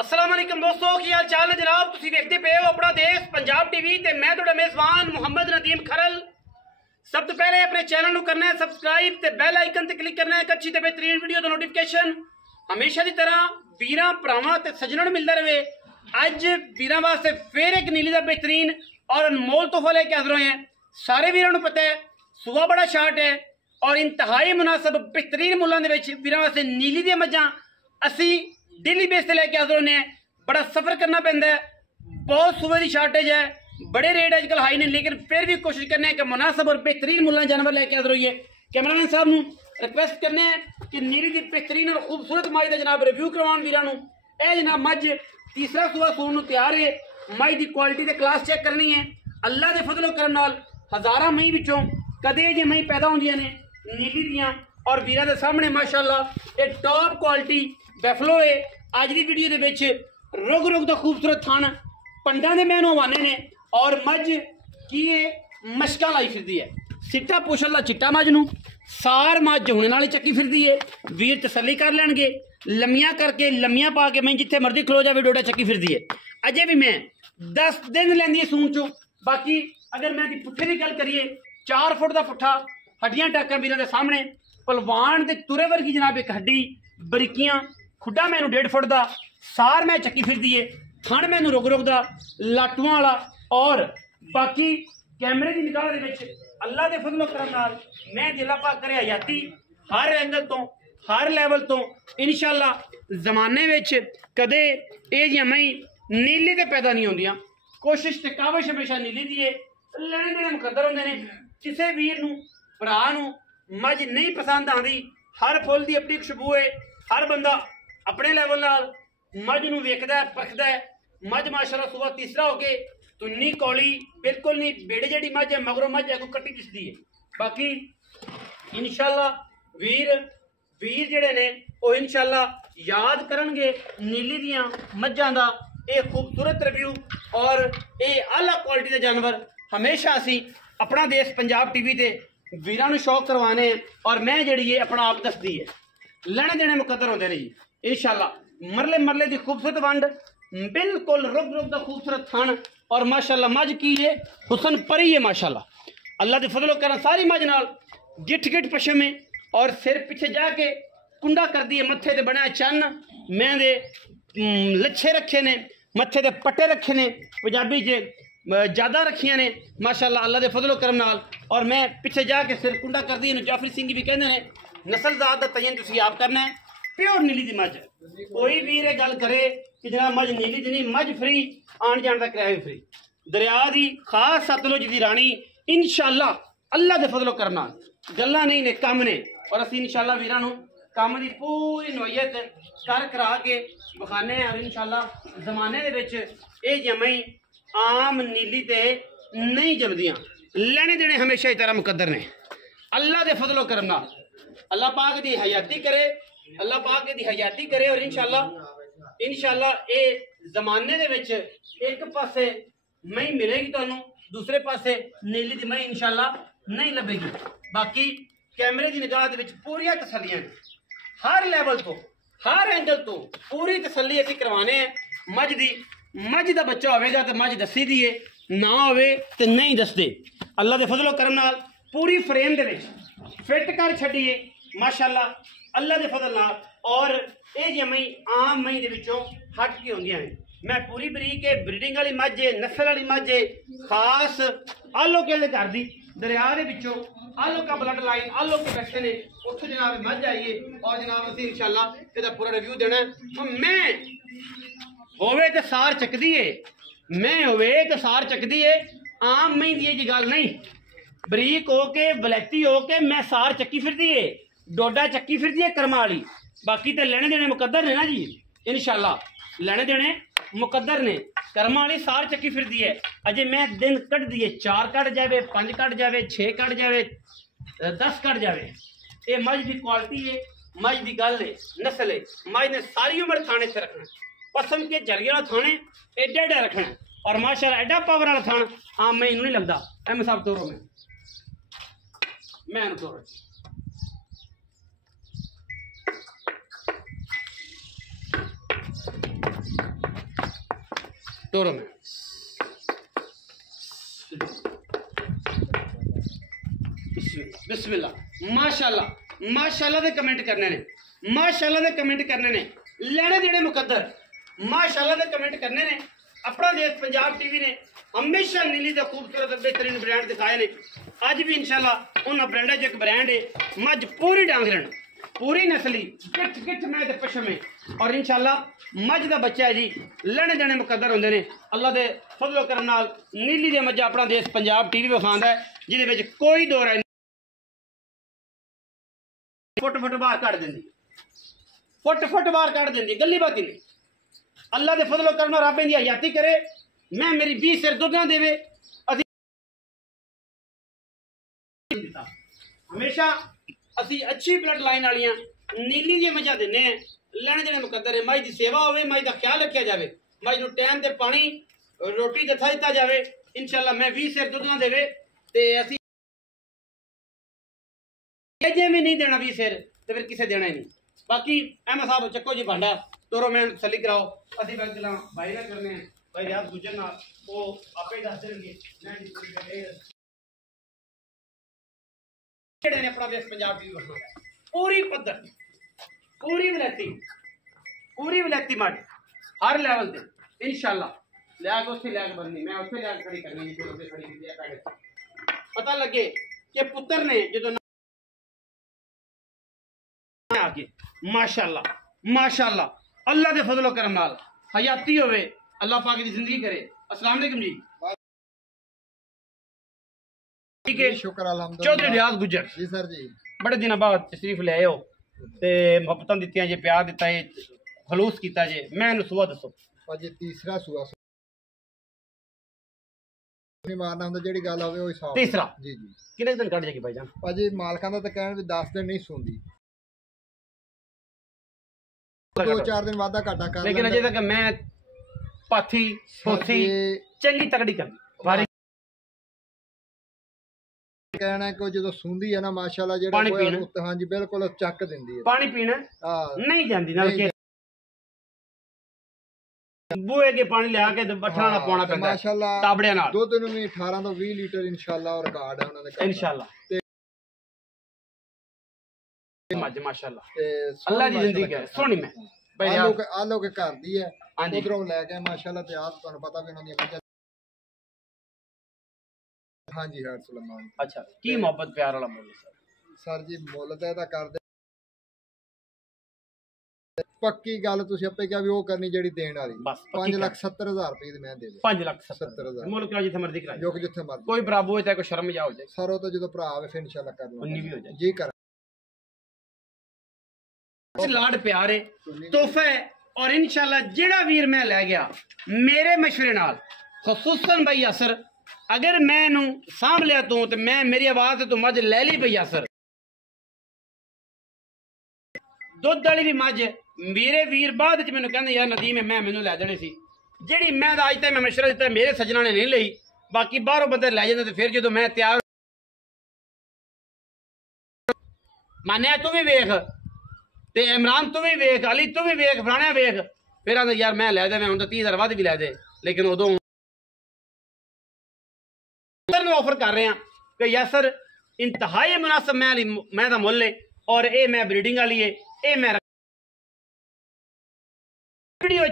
अस्सलाम वालेकुम दोस्तों, की हाल चाल है जनाब। तुसीं देखते पे हो अपना देश पंजाब टीवी ते मैं तुहाडा मेज़बान मुहम्मद नदीम खरल। सब तो पहले अपने चैनल को करना है सबसक्राइब ते बेल आइकन ते क्लिक करना है एक अच्छी ते बेहतरीन वीडियो दा नोटिफिकेशन हमेशा की तरह वीरां भरावां ते सज्जणां नूं मिलदा रहे। अज वीरां वास्ते फिर एक नीली दा बेहतरीन और अनमोल तोहफा लेके हाज़र होए हैं। सारे वीरां नूं पता है सूआ बड़ा शार्ट है और इंतहाई मुनासिब बेहतरीन मुल्लां दे विच वीरां वास्ते नीली दी मझां असी डेली बेस से लैके हाज़र होने। बड़ा सफ़र करना पैंदा है, बहुत सूबे की शार्टेज है, बड़े रेट अजकल हाई ने, लेकिन फिर भी कोशिश करने हैं कि मुनासिब और बेहतरीन मुल्लां जानवर लैके हाज़र होइए। कैमरामैन साहब नूं रिक्वेस्ट करने हैं कि नीली की बेहतरीन और खूबसूरत मझ का जनाब रिव्यू करवाउण वीरां नूं। यह जनाब मझ तीसरा सूआ सूण नूं तैयार है। मझ की क्वालिटी ते क्लास चेक करनी है। अल्लाह के फजलो करम नाल हज़ारां मई विचों कदे जे मई पैदा होंदियां ने नीली दियां और वीरां दे सामने माशाअल्लाह ये टॉप क्वालिटी बैफलो है। अज की वीडियो के रुग रुग का खूबसूरत थन पंडा के मैनू हवाने ने और मझ की मशक लाई फिरदी है। सिट्टा पुछल का चिट्टा मझ नूं सार मझ हुणे नाल चक्की फिरदी है। वीर तसली कर लैणगे, लम्मियां करके लम्मियां पा के मैं जिथे मर्जी खलो जाए डोडा चक्की फिरदी है। अजे भी मैं 10 दिन लैंदी है सूण चो। बाकी अगर मैं पुट्ठे की गल करिए 4 फुट का पुट्ठा हड्डियां टाकर वीरां दे सामने पलवान के तुरे वर्गी जनाब एक हड्डी बरीकियां खुडा मैनू 1.5 फुट का सार मैं चक्की फिरदी है। थण मैनू रुग रुग का लाटुआं वाला और बाकी कैमरे की निगाह दे अल्लाह के फजलो करम नाल मैं दिला पा करे हयाती हर एंगल तो हर लैवल तो इंशाअल्लाह जमाने विच कदे ये जियां मई नीली ते पैदा नहीं होंदियां। कोशिश ते काविश हमेशा नीली दी है। लैने देने मुकद्दर होंदे ने। किसी वीर नूं भरा नूं मझ नहीं पसंद आती, हर फुल की अपनी खुशबू है। हर बंदा अपने लैवल नाल मझ नूं वेखदा है परखदा है। मझ माशाअल्लाह सुबह तीसरा हो के तुन्नी कौली बिल्कुल नहीं बेड़े जड़ी मझ है मगरों मझ अगों कट्टी दिसदी है। बाकी इंशाअल्लाह वीर जिहड़े ने वो इंशाअल्लाह याद करनगे नीली दियां मझां दा ये खूबसूरत रिव्यू और ये आला क्वालिटी के जानवर हमेशा असी अपना देश पंजाब टीवी ते वीरां नूं शौक करवाने और मैं जिहड़ी है अपना आप दसदी है। लेने देने मुकद्दर होंदे ने जी इंशाअल्लाह। मरले मरले की खूबसूरत वंड बिल्कुल रुग रुग का खूबसूरत थन और माशाअल्लाह मझ की है हुसन परी है माशाअल्लाह। अल्लाह के फजलो करम सारी मझ नाल गिठ गिठ पशम है और सिर पिछे जाके कुंडा कर दी है। मत्थे ते बनया चन्न मैं दे लच्छे रखे ने, मत्थे ते पट्टे रखे ने, पंजाबी च ज्यादा रखियां ने माशाअल्लाह अल्लाह के फजलो करम नाल। और मैं पिछे जाके सिर कुंडा कर दी जाफरी सिंह भी कहते हैं नस्ल जात का तयन तुसीं आप करना है। प्योर नीली दी मझ कोई भी ये गल करे कि जनाब मझ नीली दी नहीं, मझ फ्री आन जान का किराया भी फ्री। दरिया की खास सतलुज की रानी इंशाअल्लाह अल्लाह के फजलो करम नाल गल्लां नहीं ने कम ने और असीं इंशाअल्लाह वीरां नूं काम की पूरी नोयत कर करा के विखाने और इंशाअल्लाह जमाने दे विच ये जमई आम नीली ते नहीं जमदियां। लेने देने हमेशा ही तरह मुकद्दर ने। अल्लाह के फजलो करम नाल अल्लाह पाक दी हयाती करे, अल्लाह पाक दी हयाती करे और इंशाअल्लाह ये जमाने दे विच एक पासे मई मिलेगी तुहानू, दूसरे पासे नीली दी मई इंशाअल्लाह नहीं लभेगी। बाकी कैमरे की निगाह दे विच पूरियां तसल्लियां हर लैवल तो हर एंगल तो पूरी तसल्ली असीं करवाने हैं। मझ दा बच्चा होवेगा तो मझ दसी दी है, ना होवे तो नहीं दसदे। अल्लाह के फजलो करम नाल पूरी फ्रेम दे विच फिट कर छड्डिए माशाअल्लाह अल्लाह के फजल नाल। और ये जी मई आम मई दे विचों हट के होंदियां ने। मैं पूरी बरीक है ब्रीडिंग वाली मझ है, नस्ल वाली मझ है, खास आलोके दे घर दी दरिया दे विचों आलोका ब्लड लाइन आलोके बैठे ने उत्थों जनाब मझ आइए और जनाब असीं इंशाअल्लाह इसदा पूरा रिव्यू देना है। मैं होवे तो सार चकदी है, मैं होवे तो सार चकदी है, आम मई दी जी गल नहीं। बरीक हो के बलैती हो के मैं सार चक्की फिरदी है, डोडा चक्की फिरदी है कर्मा वाली। बाकी तो लेने देने मुकद्दर ने ना जी इंशाअल्लाह, लेने देने मुकद्दर ने। कर्मा वाली सार चक्की फिरदी है। अजे मैं दिन कट दिए 4 कट जाए, 5 कट जाए, 6 कट जाए, 10 कट जाए। ये मझ की क्वालिटी है, मझ की गल है, नस्ल है। मझ ने सारी उम्र थाने से रखना, पसम के जरिए वाला थाने एडा एडा रखना और माशाअल्लाह एडा पावर वाला थान आम मैं इनू नहीं लगता। एम साहब तोरो मैं तोरो टोरो में बिस्मिल्लाह। माशाल्लाह माशाल्लाह दे कमेंट करने ने, माशाल्लाह दे कमेंट करने ने, लेने देने मुकद्दर, माशाल्लाह दे कमेंट करने ने। अपना देश पंजाब टीवी ने हमेशा नीली का खूबसूरत बेहतरीन ब्रांड दिखाए ने। अज भी इंशाल्लाह उन्होंने ब्रांडा च एक ब्रांड है, मज पूरी डांगरन, पूरी नस्ली, गिठ गिठ मैं ते पशमे, और इंशाल्लाह मज का बच्चा है जी, लेने देने मुकद्दर होंगे ने। अल्लाह के फजलो करम नाल नीली दे मज्झां अपना देश पंजाब टीवी विखांदा है, जिहदे विच कोई दो राय नहीं। फुट फुट बाहर कट देंदी, फुट फुट बाहर कट देंदी, गली बाती नहीं। अल्लाह के फजलो करम नाल रब इहदी हयाती करे, मैं मेरी 20 सिर दुध ना देवे। हमेशा असी अच्छी ब्लड लाइन वालियां नीली दी मझां दिन्ने हैं, लेने देने मुकद्दर है। मज की सेवा होवे, मज का ख्याल रखा जाए, मज नूं टाइम ते पानी रोटी जत्था दिता जाए, इंशाल्लाह मैं 20 सिर दुध ना देवे ते असी जे भी नहीं देना 20 सिर तो फिर किसे देना ही नहीं। बाकी अहमद साहब चक्को जी भांडा तोरो मैं तसल्ली कराओ, असी बैठ गल्लां भाई ना करने हैं, भाई रियाज गुजर नाल वो आपे दस देंगे। ने अपना देश पंजाब टीवी वखाया पूरी पद्धर, पूरी विलायती मट हर लेवल से इंशाल्लाह लिया के उत्थे लिया के बननी, मैं उत्थे लिया के खड़ी करनी, खड़ी की पता लगे कि पुत्र ने जो आगे माशाल्लाह माशाल्लाह अल्लाह के फजलो करम नाल हयाती होवे, अल्लाह पाक की जिंदगी करे। अस्सलाम वालेकुम जी, ठीक है, शुक्र अल्हम्दुलिल्लाह। चौधरी रियाज गुजर जी सर जी, बड़े दिन बाद तशरीफ ले आए हो ते मुहब्बतां दित्तियां जे, प्यार दिता है, खलूस किया जे। मैं सुबह दसो भाजी तीसरा सुआ नहीं मारना हुंदा, जेड़ी गल होवे ओही साफ। तीसरा जी जी, कितने दिन कट जाएगी भाईजान? भाजी मालकां दा तां कहण भी 10 दिन नहीं सुंदी, 2-4 दिन वादा घाटा कर, लेकिन अजे तक मैं पाथी सोसी चंगी तगड़ी करनी वारी कहना है कि जो सुंदी है ना माशाल्लाह, जेड़ा पानी पीना, हां जी बिल्कुल चक दिंदी है। पानी पीना हां नहीं जांदी ना के बूए के पानी लिया के बठना ना पाना पैंदा माशाल्लाह, ताबड़े नाल दुध नु भी 18 ਤੋਂ 20 लीटर इंशाल्लाह और रिकॉर्ड है उन्होंने इंशाल्लाह। मज माशाल्लाह ते अल्लाह दी जिंदगी है सोनी में भाई यार आलो के घर दी है, हां जी उधरों ले गए माशाल्लाह। ते आज ਤੁਹਾਨੂੰ पता भी उन्होंने मजा। हाँ जी हर सुलेमान। अच्छा की मोहब्बत प्यार वाला मुल सर जी मुल ते दा कर दे, पक्की गल तुसी आपे क्या भी वो करनी जेड़ी देण वाली। बस 5,70,000 रुपए दी मैं दे दे। 5,70,000 मुल करा जिथे मर्जी करा, जो कि जिथे मर्जी कोई बराबर होए चाहे कोई शर्म जा हो जाए, सर वो तो जो भरा आवे फिर इंशाल्लाह कर लूंगा, उन्नी भी हो जाए जी कर। लाड प्यार है, तोहफा है, और इंशाल्लाह जेड़ा वीर मैं लै गया मेरे मशवरे नाल, खसूसन भाई यासर अगर मैं नू सांभ लिया तू तो मैं मेरी आवाज तो मझ ले ली भाई यासर। दुध वाली भी मझ मेरे वीर बाद च मैनू कहंदे यार नदीम है, मैं मैनू लै देनी सी, जेड़ी मैं अज तक मैं मशवरा दिता मेरे सज्जना ने नहीं लई, बाकी बाहरों बंदे लै जाते तो फिर जो मैं तैयार मान्या तू भी वेख ते इमरान तू भी वेख, अली तू भी वेख, फलाने वेख, फिर आंदा यार मैं लै दे, मैं हुण 30,000 वध भी लै दे, लेकिन उदों ऑफर कर रहे हैं कि यासर इंतहाई मुनासिब मैं दा मुल है, और ये मैं ब्रीडिंग वाली है, ये मैं वीडियो